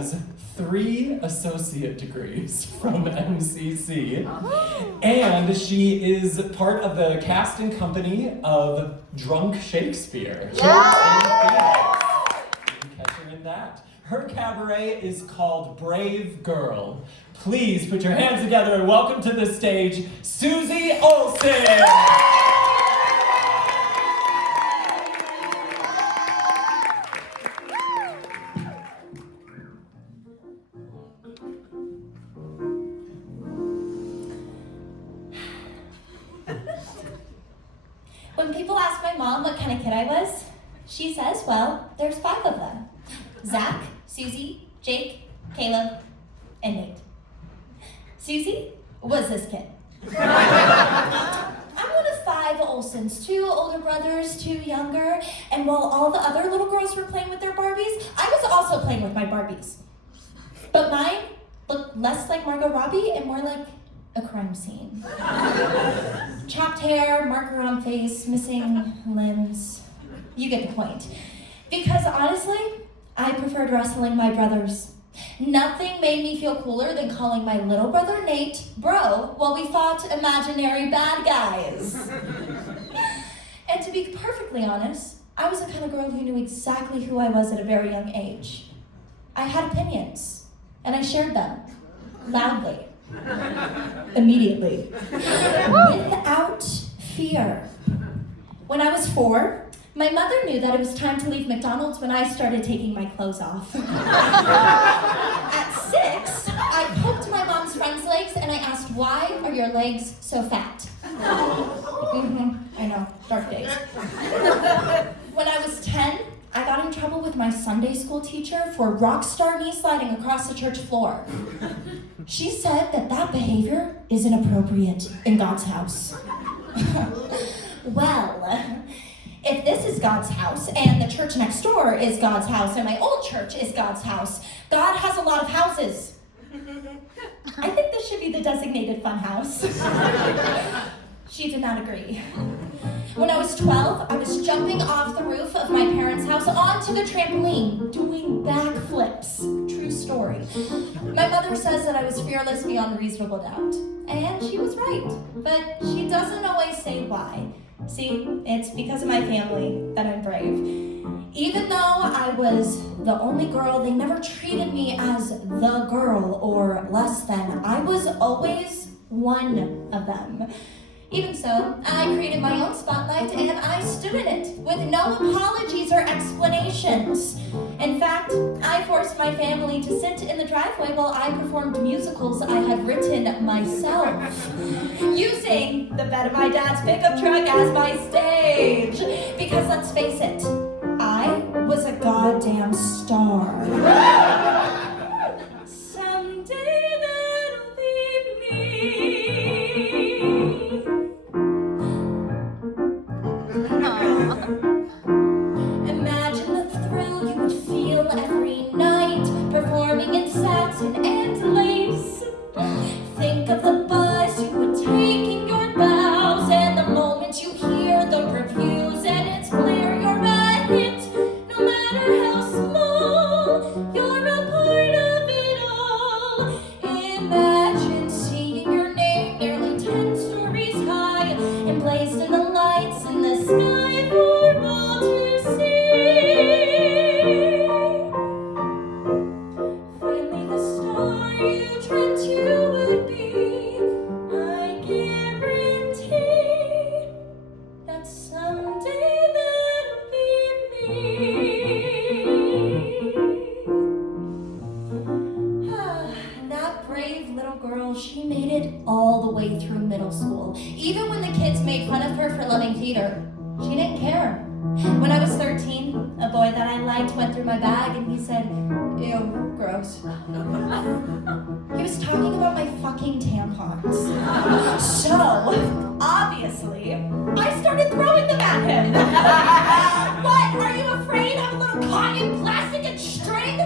has 3 associate degrees from MCC, and she is part of the cast and company of Drunk Shakespeare. Yeah! You can catch her in that. Her cabaret is called Brave Girl. Please put your hands together and welcome to the stage, Suzy Olson! When people ask my mom what kind of kid I was, she says, well, there's 5 of them. Zach, Suzy, Jake, Caleb, and Nate. Suzy was this kid. I'm one of 5 Olsons, 2 older brothers, 2 younger, and while all the other little girls were playing with their Barbies, I was also playing with my Barbies. But mine looked less like Margot Robbie and more like a crime scene. Chopped hair, marker on face, missing limbs. You get the point. Because honestly, I preferred wrestling my brothers. Nothing made me feel cooler than calling my little brother Nate bro while we fought imaginary bad guys. And to be perfectly honest, I was the kind of girl who knew exactly who I was at a very young age. I had opinions, and I shared them loudly. Immediately. Without fear. When I was 4, my mother knew that it was time to leave McDonald's when I started taking my clothes off. At 6, I poked my mom's friend's legs and I asked, why are your legs so fat? I know, dark days. When I was 10, I got in trouble with my Sunday school teacher for rock star knee sliding across the church floor. She said that behavior is inappropriate in God's house. Well, if this is God's house, and the church next door is God's house, and my old church is God's house, God has a lot of houses. I think this should be the designated fun house. She did not agree. When I was 12, I was jumping off the roof of my parents' house onto the trampoline, doing backflips. True story. My mother says that I was fearless beyond reasonable doubt. And she was right, but she doesn't always say why. See, it's because of my family that I'm brave. Even though I was the only girl, they never treated me as the girl or less than. I was always one of them. Even so, I created my own spotlight and I stood in it with no apologies or explanations. In fact, I forced my family to sit in the driveway while I performed musicals I had written myself, using the bed of my dad's pickup truck as my stage. Because let's face it, I was a goddamn star. Someday that'll be me. Imagine the thrill you would feel every night, performing in satin and lace. Think of the buzz you would take in your bows, and the moment you hear the reviews, and it's clear you're a hit, no matter how small, you're a part of it all. Imagine seeing your name nearly 10 stories high, and placed in the lights in the sky for all to see. Finally the star you dreamt you would be, I guarantee that someday that'll be me. That brave little girl, she made it all the way through middle school. Even when the kids made fun of her for loving theater, she didn't care. When I was 13, a boy that I liked went through my bag and he said, ew, gross. He was talking about my fucking tampons. So, obviously, I started throwing them at him. What, are you afraid of a little cotton, plastic, and string?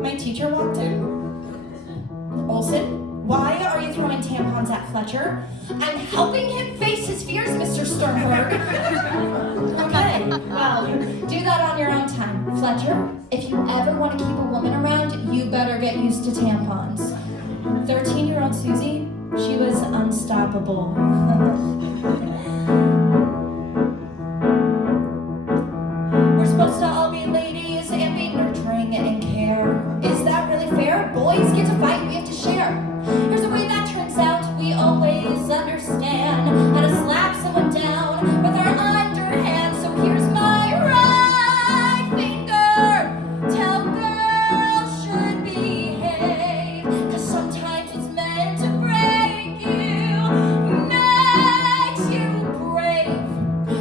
My teacher walked in. Olson, why are you throwing tampons at Fletcher? I'm helping him face his fears, Mr. Sternberg. Okay, well, do that on your own time. Fletcher, if you ever want to keep a woman around, you better get used to tampons. 13-year-old Suzy, she was unstoppable. We're supposed to all be ladies and be nurturing and care. Is that really fair? Boys get to fight, we have to share. Here's the way that turns out. We always understand how to slap someone down with our underhand. So here's my right finger. Tell girls should behave, 'cause sometimes what's meant to break you makes you brave.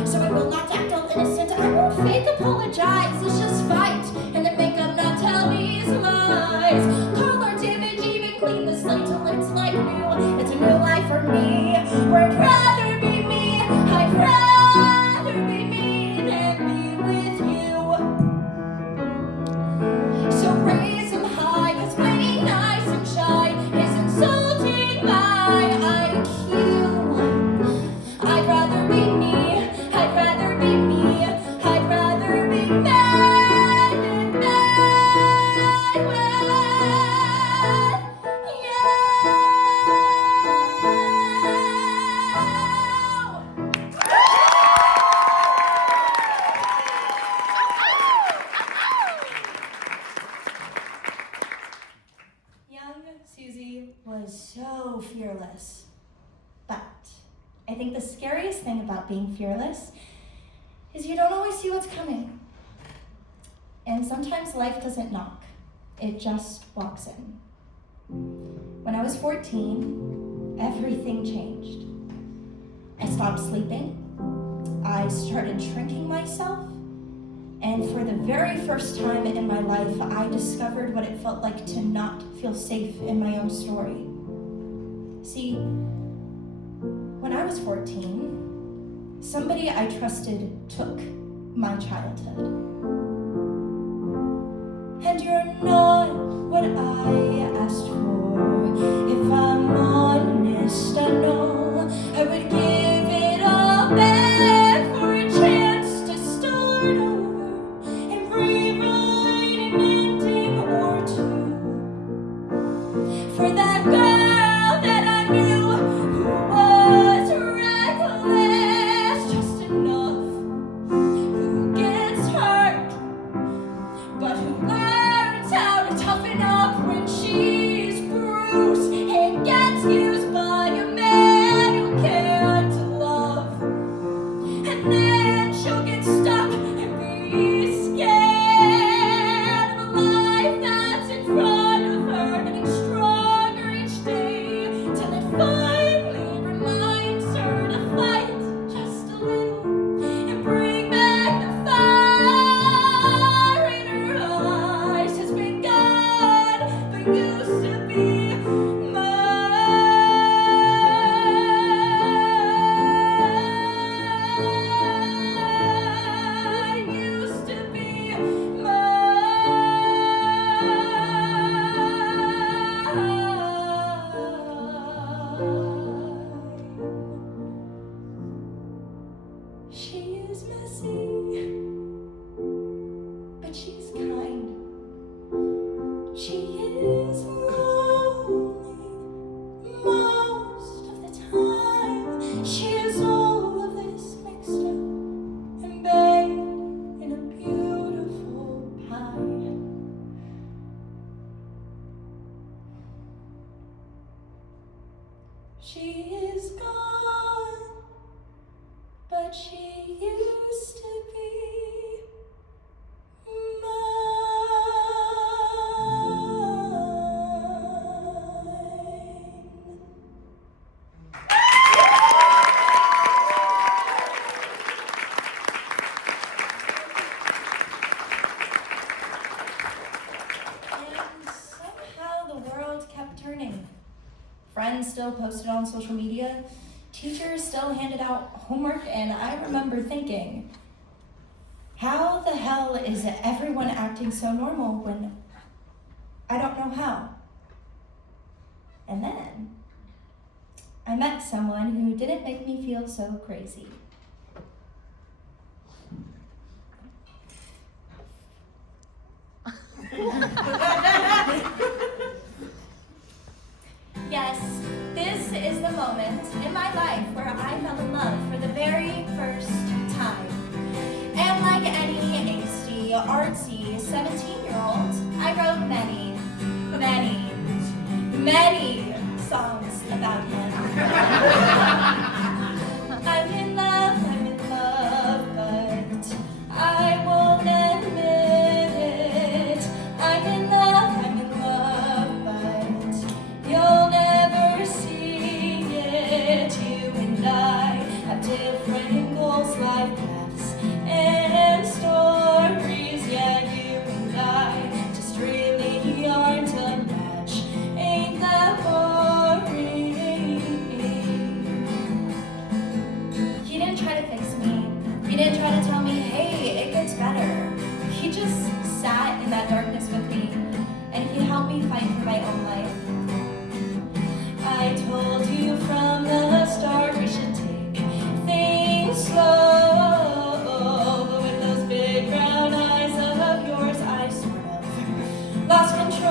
So I will not act all innocent. I won't fake apologize. Let's just fight and then make up, not tell these lies. Call our damage, even clean the slate till it's like new. It's a new life for me, where I'd rather be me. I'd rather be me than be with you. So raise them high, 'cause playing nice and shy is insulting my IQ. I'd rather be me. I'd rather be me. I'd rather be mad than mad with you. Young Suzy was so fearless. But I think the scariest thing about being fearless is you don't always see what's coming. And sometimes life doesn't knock, it just walks in. When I was 14, everything changed. I stopped sleeping, I started shrinking myself, and for the very first time in my life, I discovered what it felt like to not feel safe in my own story. See, when I was 14, somebody I trusted took my childhood. And you're not what I asked for. If I'm honest, I know I would give it all back for a chance to start over and rewrite an ending or two. For that girl that I knew who was reckless just enough, who gets hurt, but who learns how to toughen up when she's bruised and gets used by a man who can't love. And then she'll get stuck and be scared of a life that's in front of her, getting stronger each day till it finally reminds her to fight just a little and bring back the fire in her eyes. Has been gone, but used to be mine. Used to be mine. She is messy, but she's kind. She is lonely most of the time. She is all of this mixed up and baked in a beautiful pie. She is gone, but she used to be mine. And somehow the world kept turning. Friends still posted on social media, teachers still handed out homework, and I remember thinking, how the hell is everyone acting so normal when I don't know how? And then I met someone who didn't make me feel so crazy. many songs about him. I'm in love, but I won't admit it. I'm in love, but you'll never see it. You and I have different goals, life paths, and stories. Yeah, you and I just really aren't a match. Ain't that boring? He didn't try to fix me. He didn't try to tell me, hey, it gets better. He just sat in that darkness with me, and he helped me fight for my own life. I told you from the start we should take things slow, but with those big brown eyes of yours, I sort of lost control.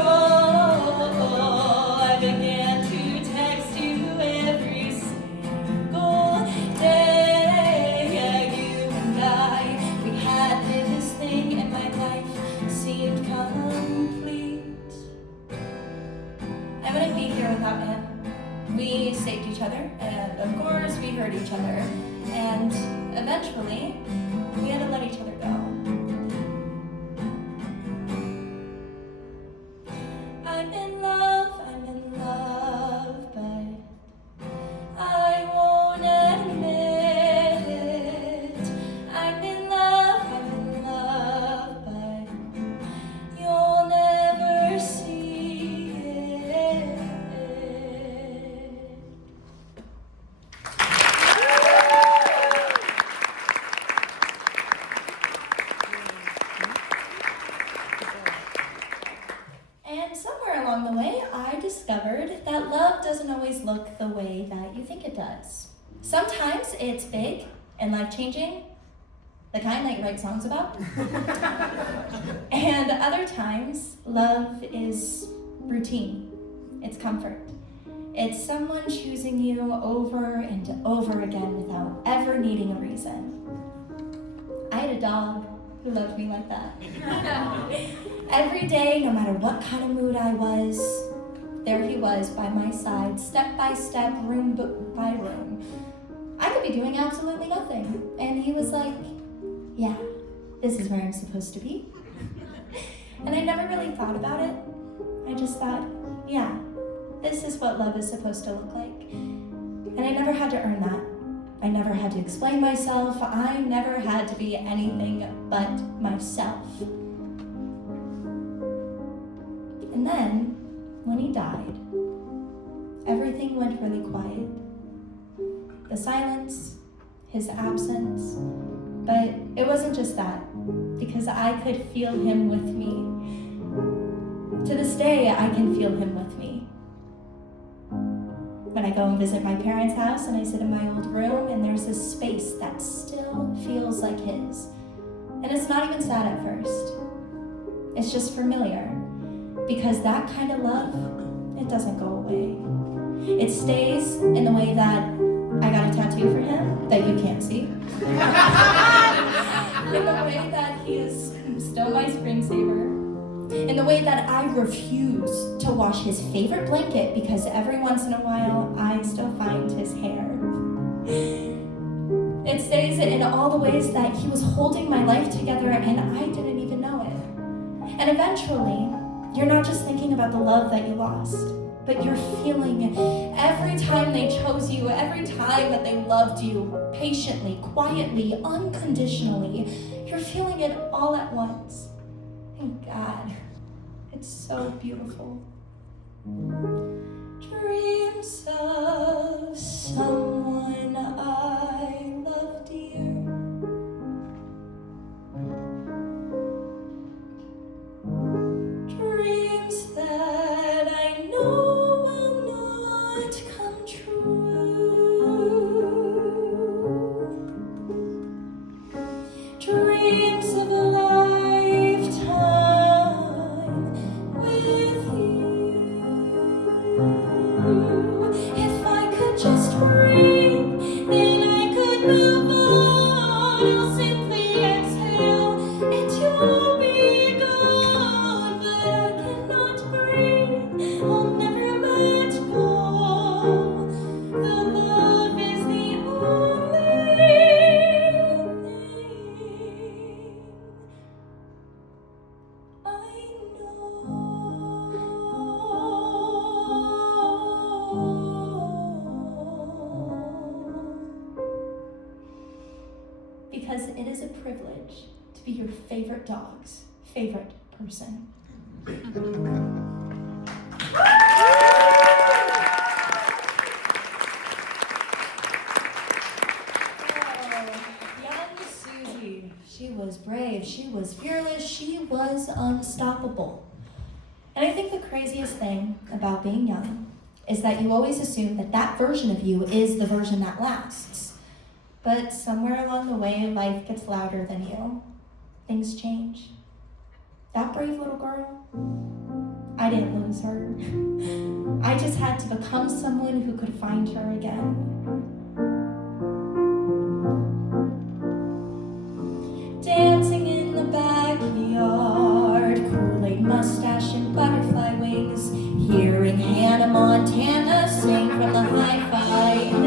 I began to text you every single day. Yeah, you and I, we had this thing, and my life seemed complete. I wouldn't be here without him. We saved each other, and of course we hurt each other, and eventually we had to let each other go. I'm in love, but I won't admit it. I'm in love, but you'll never see it. And somewhere along the way, I discovered that love doesn't always look the way that you think it does. Sometimes it's big and life-changing, the kind that you write songs about. And other times, love is routine. It's comfort. It's someone choosing you over and over again without ever needing a reason. I had a dog who loved me like that. Every day, no matter what kind of mood I was, there he was by my side, step by step, room by room. I could be doing absolutely nothing. And he was like, yeah, this is where I'm supposed to be. And I never really thought about it. I just thought, yeah, this is what love is supposed to look like. And I never had to earn that. I never had to explain myself. I never had to be anything but myself. And then, when he died, everything went really quiet. The silence, his absence, but it wasn't just that, because I could feel him with me. To this day, I can feel him with me. When I go and visit my parents' house and I sit in my old room and there's this space that still feels like his. And it's not even sad at first. It's just familiar. Because that kind of love, it doesn't go away. It stays in the way that I got a tattoo for him that you can't see. In the way that he is still my screensaver. In the way that I refuse to wash his favorite blanket because every once in a while I still find his hair. It stays in all the ways that he was holding my life together and I didn't even know it. And eventually, you're not just thinking about the love that you lost, but you're feeling every time they chose you, every time that they loved you, patiently, quietly, unconditionally, you're feeling it all at once. Thank God, it's so beautiful. Dreams of someone I love dear. Dreams that I know will not come true. Dreams of a lifetime with you. If I could just dream, then privilege to be your favorite dog's favorite person. Young Suzy. She was brave, she was fearless, she was unstoppable. And I think the craziest thing about being young is that you always assume that that version of you is the version that lasts. But somewhere along the way, life gets louder than you. Things change. That brave little girl, I didn't lose her. I just had to become someone who could find her again. Dancing in the backyard, Kool-Aid mustache and butterfly wings, hearing Hannah Montana sing from the hi-fi